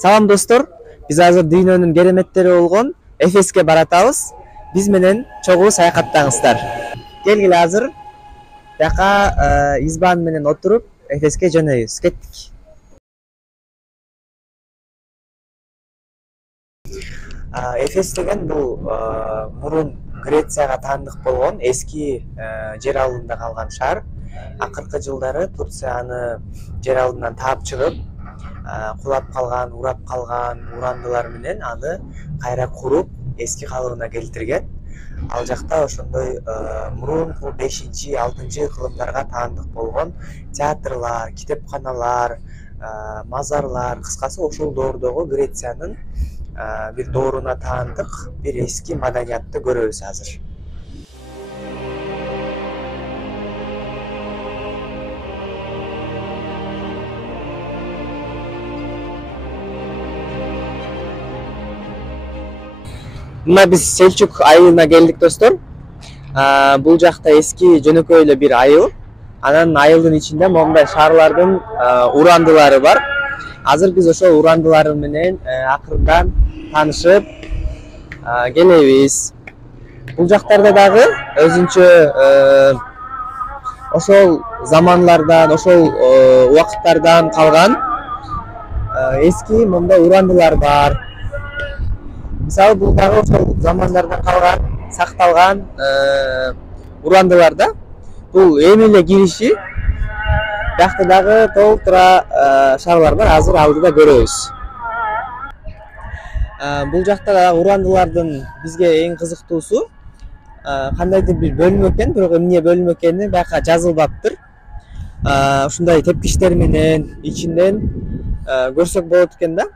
Салам достор, биз азыр дүйнөнүн кереметтери болгон Эфеске баратабыз. Биз менен чогуу саякаттаңыздар. Келгиле азыр жака избан менен отуруп Эфеске жөнөйбүз. Кеттик. Эфес деген бул мурун Грецияга таандык болгон эски жер алыбында калган шаар. Акыркы жылдары Турция аны жер алыбынан таап чыгып, кулап калган, урап калган урандылар менен аны кайра куруп, эски калыбына келтирген. Ал жакта ошондой мурунку 5-6 кылымдарга таандык болгон театрлар, китепканалар, мазарлар, кыскасы ошол доордогу Грециянын бир дооруна таандык бир эски маданиятты көрөбүз азыр. Мына биз Селчук айылына келдик достор. Бул жакта эски жөнөкөй эле бир айыл. Анан айылдын ичинде моундай шаарлардын урандылары бар. Азыр биз ошол урандылар менен акырындан таанышып келебиз. Бул жактарда дагы өзүнчө ошол заманлардан, ошол убакыттардан калган эски моундай урандылар бар. Мисалы бул дагы ошол замандардан калган, сакталган урандыларда. Бул эми эле кириши. Бияқта дагы толтура шаарлар бар, азыр алдыда көрөбүз. Бул жакта дагы урандылардын бизге эң кызыктуусу кандайдыр бир бөлмө экен, бирок эмне бөлмө экени бияка жазылбаптыр. Ушундай тепкичтер менен ичинден көрсөк болот экен да.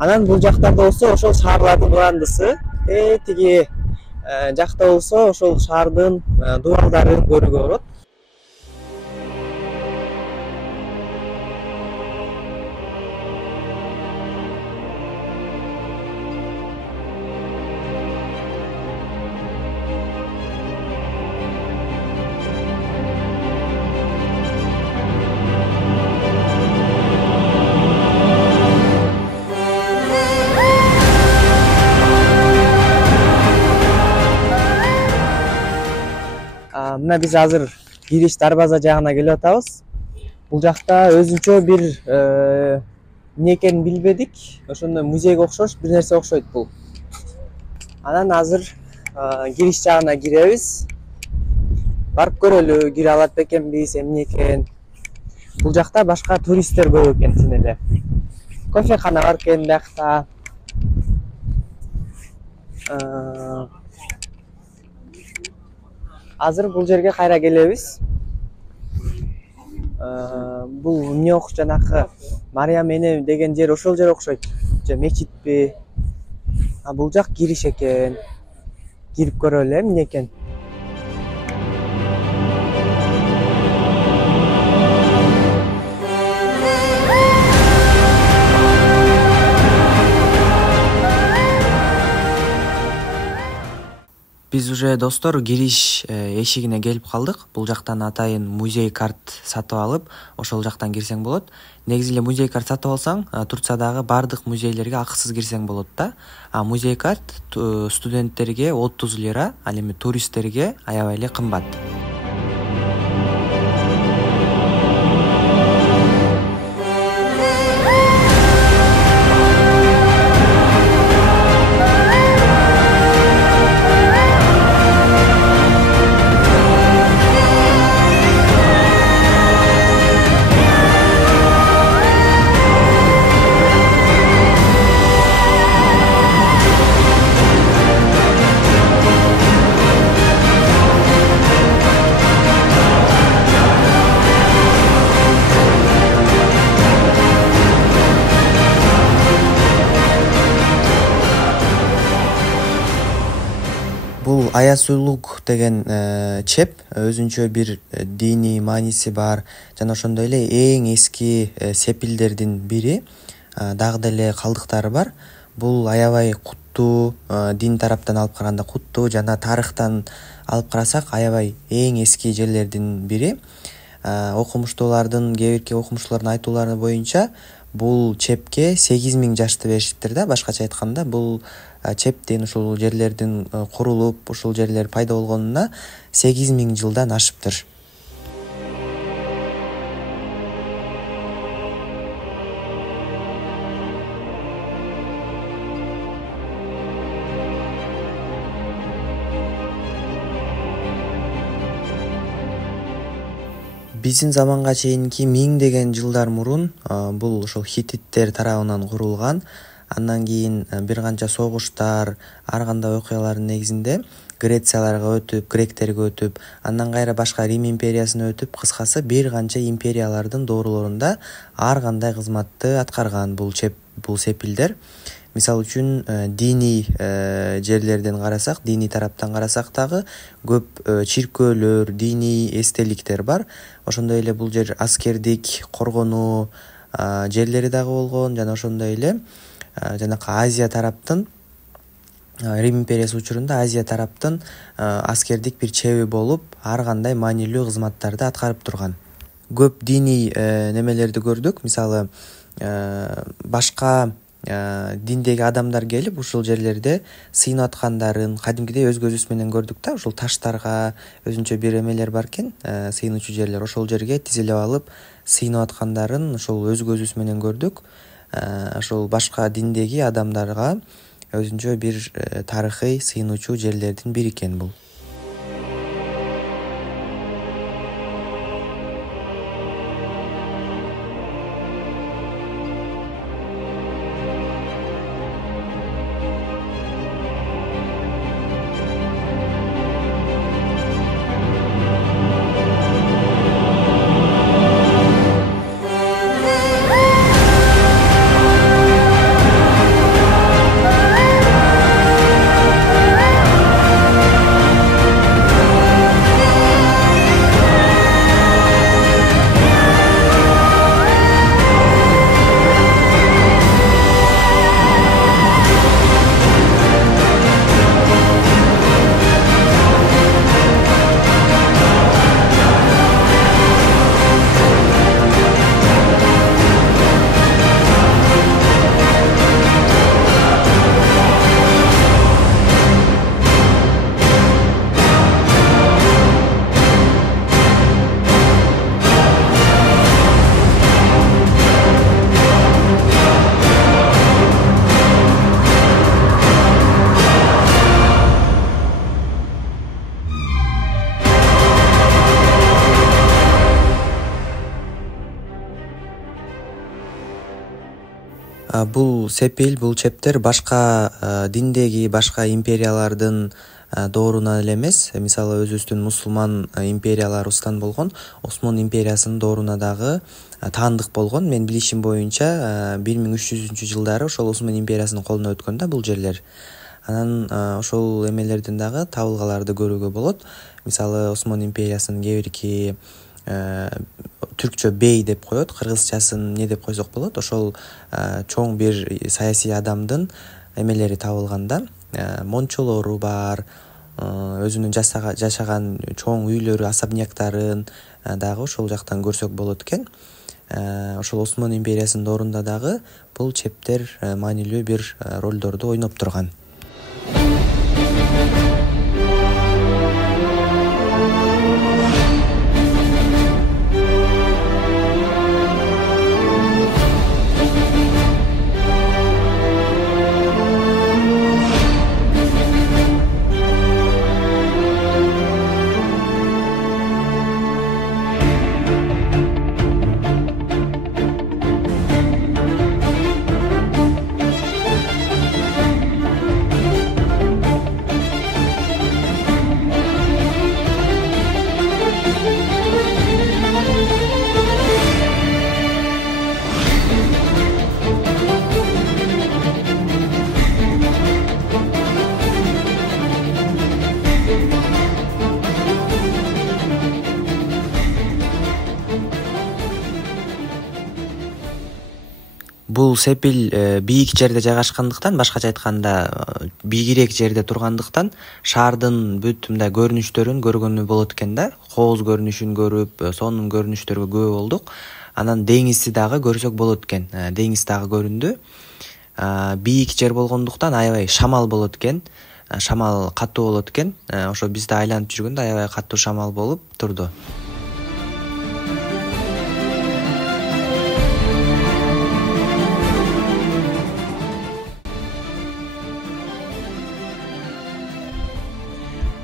Анан бул жактарда болсо ошол шаарлардын урандысы, тиги жакта болсо ошол шаардын дубалдарын көрүүгө болот. Мына биз азыр кириш дарбаза жагына келип атабыз. Бул жакта өзүнчө бир эмне экенин билбедик. Ошондой музейге окшош бир нерсе окшойт бул. Анан азыр кириш жагына киребиз. Барып көрөлү, кире алат бекенбиз, эмне экен. Бул жакта башка туристтер көп экен чын эле. Кофехана бар экен биякта. Азыр бул жерге кайра келебиз. Бул эмне жанакы Мариям эне деген жер ошол жер окшойт. Же мечитпи? Бул жак кириш экен. Кирип көрөлү, эмне экен. Биз уже достор кириш эшигине келип калдык. Бул жактан атайын музей карт сатып алып, ошол жактан кирсең болот. Негизи эле музей карт сатып алсаң, Турциядагы бардык музейлерге акысыз кирсең болот да. Музей карт студенттерге 30 лира, ал эми туристтерге аябай эле кымбат. Бул Аясулук деген чеп өзүнчө бир диний мааниси бар жана ошондой эле эң эски сепилдердин бири, дагы деле калдыктары бар. Бул аябай куттуу, дин тараптан алып караганда куттуу жана тарыхтан алып карасак аябай эң эски жерлердин бири. Окумуштуулардын, кээ бирки окумуштуулардын айтуулары боюнча бул чепке 8000 жашты беришиптир да. Башкача айтканда, бул чептин ушул жерлердин курулуп, ушул жерлер пайда болгонуна 8000 жылдан ашыптыр. Биздин заманга чейинки миңдеген жылдар мурун бул ошол хиттиттер тарабынан курулган. Андан кийин бир канча согуштар, ар кандай окуялардын негизинде Грецияларга өтүп, гректерге өтүп, андан кайра башка Рим империясына өтүп, кыскасы бир канча империялардын дооруларында ар кандай кызматты аткарган бул сепилдер. Мисалы үчүн диний жерлерден карасак, диний тараптан карасак дагы көп чиркөөлөр, диний эстеликтер бар. Ошондой эле бул жер аскердик коргонуу жерлери дагы болгон жана ошондой эле жанакы Азия тараптын, Рим империясы учурунда Азия тараптын аскердик бир чеби болуп, ар кандай маанилүү кызматтарды аткарып турган. Көп диний немелерди көрдүк. Мисалы башка диндеги адамдар келип ушул жерлерде сыйынып аткандарын кадимкидей өз көзүбүз менен көрдүк да. Ушул таштарга өзүнчө бир эмелер бар экен, сыйынуучу жерлер. Ошол жерге тизилип алып сыйынып аткандарын ошол өз көзүбүз менен көрдүк. Ошол башка диндеги адамдарга өзүнчө бир тарыхый сыйынуучу жерлердин бири экен бул. Бул сепил, бул чептер башка диндеги, башка империялардын дооруна эле эмес. Мисалы өзүбүздүн мусулман империяларыбыздан болгон Осман империясынын дооруна дагы таандык болгон. Мен билишим боюнча 1300-жылдары ошол Осман империясынын колуна өткөн да бул жерлер. Анан ошол эмелерден дагы табылгаларды көрүүгө болот. Мисалы Осман империясынын кээ бирки түркчө бей деп коет, кыргызчасын не деп койсок болот. Ошол чоң бир саясий адамдын эмелери табылганда, мончолору бар, өзүнүн жашаган чоң үйлөрү, особняктарын дагы ошол жактан көрсөк болот экен. Ошол Осман империясынын доорунда дагы бул чептер маанилүү бир ролдорду ойноп турган. Бул сепил бийик жерде жайгашкандыктан, башкача айтканда бийигирээк жерде тургандыктан шаардын бүт мындай көрүнүштөрүн көргөнү болот экен да. Кооз көрүнүшүн көрүп, сонун көрүнүштөргө күбө болдук. Анан деңизди дагы көрсөк болот экен. Деңиз дагы көрүндү. Бийик жер болгондуктан аябай шамал болот экен. Шамал катуу болот экен. Ошо бизди айланып жүргөндө аябай катуу шамал болуп турду.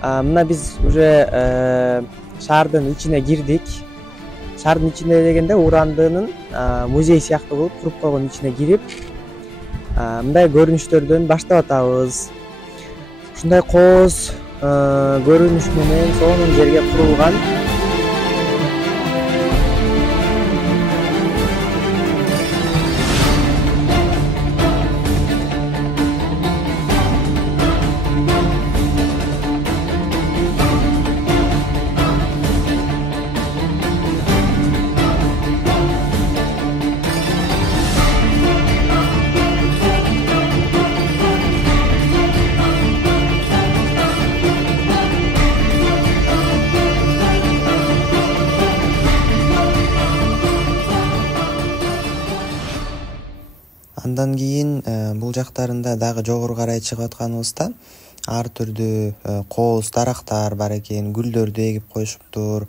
Мына биз уже шаардын ичине кирдик. Шаардын ичинде дегенде Урандынын музей сыяктуу болуп туруп койгон ичине кирип, мындай көрүнүштөрдөн баштап атабыз. Ушундай кооз көрүнүш менен сонун жерге курулган. Андан кийин бул жактарында дагы жогору карай чыгып атканыбызда ар түрдүү кооз дарактар бар экен, гүлдөрдү эгип коюшуптур.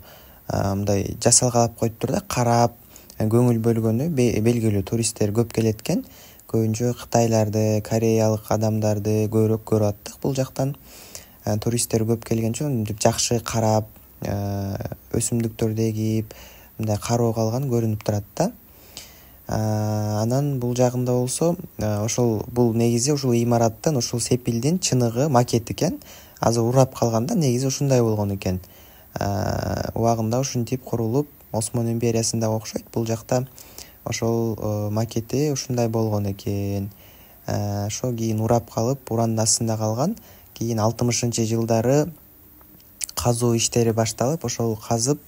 Мындай жасалгалап коюптур да, карап көңүл бөлгөнү белгилүү туристтер көп келет экен. Көбүнчө кытайларды, кореялык адамдарды көбүрөөк көрүп аттык бул жактан. Туристтер көп келген үчүн жакшы карап, өсүмдүктөрдү эгип, мындай кароого алган көрүнүп турат да. Анан бул жагында болсо, ошол бул негизи ушул имараттын, ушул сепилдин чыныгы макет экен. Азыр урап калганда негизи ушундай болгон экен. Убагында ушинтип курулуп, Осман империясында окшойт. Бул жакта ошол макети ушундай болгон экен. Ошо кийин урап калып, урандын астында калган. Кийин 60-жылдары казуу иштери башталып, ошол казып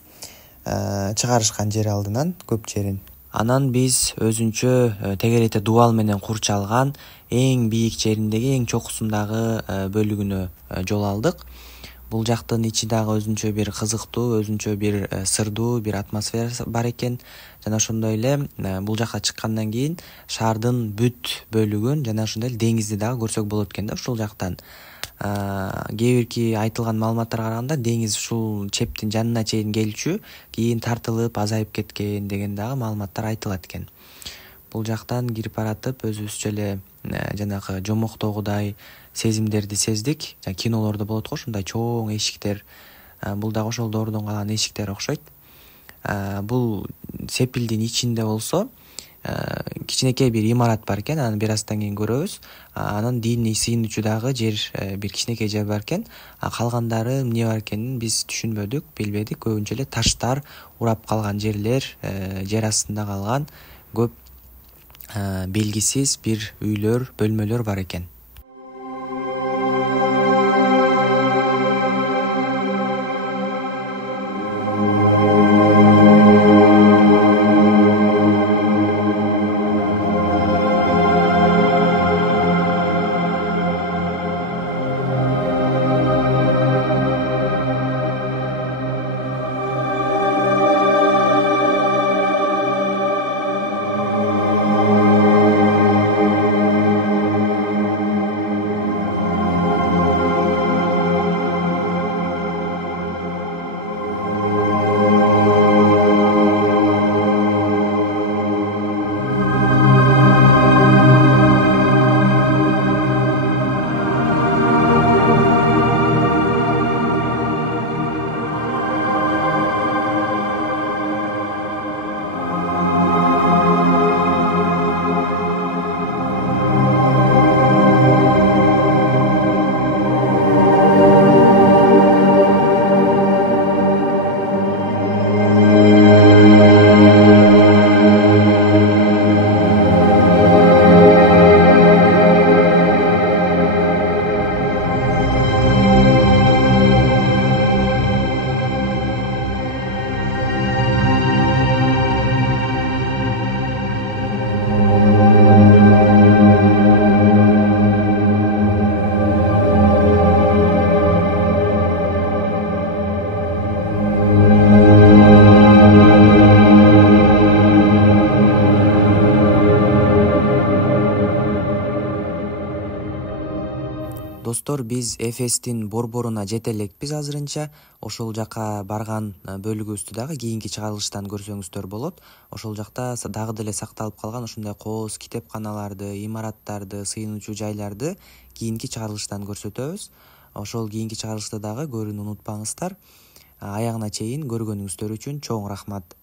чыгарышкан жер алдынан көп жерин. Анан биз өзүнчө тегеретте дубал менен курчалган эң бийик жериндеги, эң чокусундагы бөлүгүнө жол алдык. Бул жактын ичи дагы өзүнчө бир кызыктуу, өзүнчө бир сырдуу бир атмосферасы бар экен. Жана ошондой эле бул жакка чыккандан кийин шаардын бүт бөлүгүн жана ошондой эле деңизди дагы көрсөк болот экен да ушул жактан. Кээ бирки айтылган маалыматтарга караганда деңиз ушул чептин жанына чейин келчү, кийин тартылып азайып кеткен деген дагы маалыматтар айтылат экен. Бул жактан кирип баратып өзүбүзчө эле жанагы жомоктогудай сезимдерди сездик. Кинолордо болот го ушундай чоң эшиктер. Бул дагы ошол доордон калган эшиктер окшойт. Бул сепилдин ичинде болсо кичинекей бир имарат бар экен, аны бир аздан кийин көрөбүз. Анан диний сыйынуучу дагы жер, бир кичинекей жер бар экен. Калгандары эмне бар экенин биз түшүнбөдүк, билбедик. Көбүнчө эле таштар, урап калган жерлер, жер астында калган көп белгисиз бир үйлөр, бөлмөлөр бар экен. Достор, биз Эфестин борборуна жете элекпиз азырынча. Ошол жака барган бөлүгүбүздү дагы кийинки чыгарылыштан көрсөңүздөр болот. Ошол жакта дагы деле сакталып калган ушундай кооз китепканаларды, имараттарды, сыйынуучу жайларды кийинки чыгарылыштан көрсөтөбүз. Ошол кийинки чыгарылышты дагы көрүүнү унутпаңыздар. Аягына чейин көргөнүңүздөр үчүн чоң рахмат.